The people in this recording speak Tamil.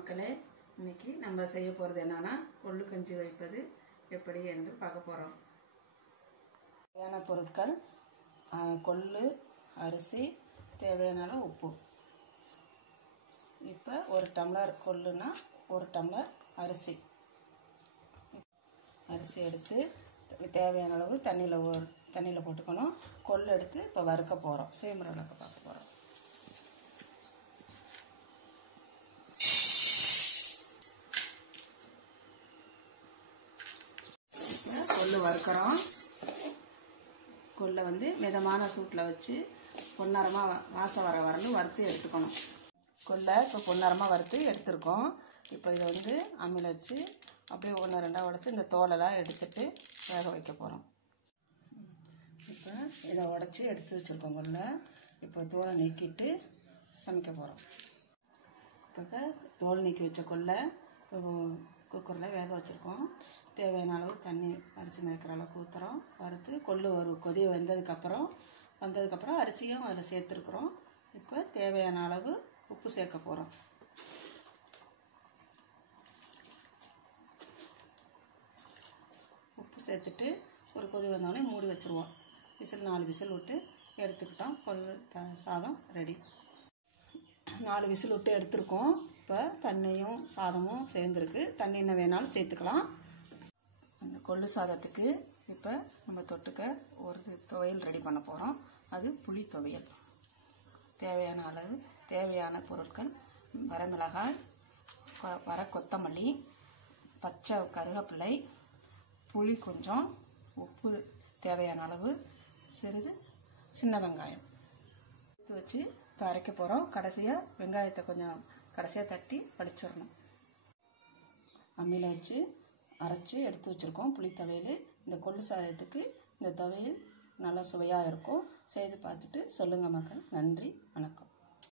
மக்களே, இன்னைக்கு நம்ம செய்ய போகிறது என்னன்னா கொள்ளு கஞ்சி வைப்பது எப்படி என்று பார்க்க போகிறோம். தேவையான பொருட்கள் கொள்ளு, அரிசி, தேவையான அளவு உப்பு. இப்போ ஒரு டம்ளர் கொள்ளுனா ஒரு டம்ளர் அரிசி எடுத்து தேவையான அளவு தண்ணியில் போட்டுக்கணும். கொள்ளு எடுத்து இப்போ வறுக்க போகிறோம். செய்முறை விளக்க பார்க்க போகிறோம். கொள்ளு வறுக்கிறோம். கொள்ளை மிதமான சூட்டில் வச்சு பொன்னரமாக வாசம் வரணும் வறுத்து எடுத்துக்கணும். கொள்ளை இப்போ பொன்னரமாக வறுத்து எடுத்துருக்கோம். இப்போ இதை அம்மியில் வச்சு அப்படியே ஒன்று ரெண்டாக உடச்சி இந்த தோலெல்லாம் எடுத்துட்டு வேக வைக்க போகிறோம். இப்போ இதை உடச்சி எடுத்து வச்சுருக்கோம் கொள்ளை. இப்போ தோலை நீக்கிட்டு சமைக்க போகிறோம். இப்போ தோல் நீக்கி வச்ச கொள்ளை குக்கரில் வேக வச்சுருக்கோம். தேவையான அளவு தண்ணி அரிசி மேய்க்கிற அளவுக்கு ஊற்றுறோம். வறுத்து கொள்ளு ஒரு கொதி வந்ததுக்கப்புறம் அரிசியும் அதில் சேர்த்துருக்குறோம். இப்போ தேவையான அளவு உப்பு சேர்க்க போகிறோம். உப்பு சேர்த்துட்டு ஒரு கொதி வந்தோடனே மூடி வச்சுருவோம். 4 விசில் விட்டு எடுத்துக்கிட்டோம். கொள்ளு சாதம் ரெடி. 4 விசில் விட்டு எடுத்துருக்கோம். இப்போ தண்ணியும் சாதமும் சேர்ந்துருக்கு. தண்ணி என்ன வேணாலும் சேர்த்துக்கலாம். அந்த கொள்ளு சாதத்துக்கு இப்போ நம்ம தொட்டுக்க ஒரு துவையல் ரெடி பண்ண போகிறோம். அது புளி துவையல். தேவையான பொருட்கள் வரமிளகாய், வர கொத்தமல்லி, பச்சை கருவேப்பிலை, புளி கொஞ்சம், உப்பு தேவையான அளவு, சிறிது சின்ன வெங்காயம் எடுத்து வச்சு இப்போ அரைக்க போகிறோம். கடைசியாக வெங்காயத்தை கொஞ்சம் தட்டி வடிச்சிடணும். அம்மியில் வச்சு அரைச்சி எடுத்து வச்சுருக்கோம் புளி துவையல். இந்த கொள்ளு சாதத்துக்கு இந்த துவையல் நல்லா சுவையாக இருக்கும். செய்து பார்த்துட்டு சொல்லுங்கள் மக்கள். நன்றி, வணக்கம்.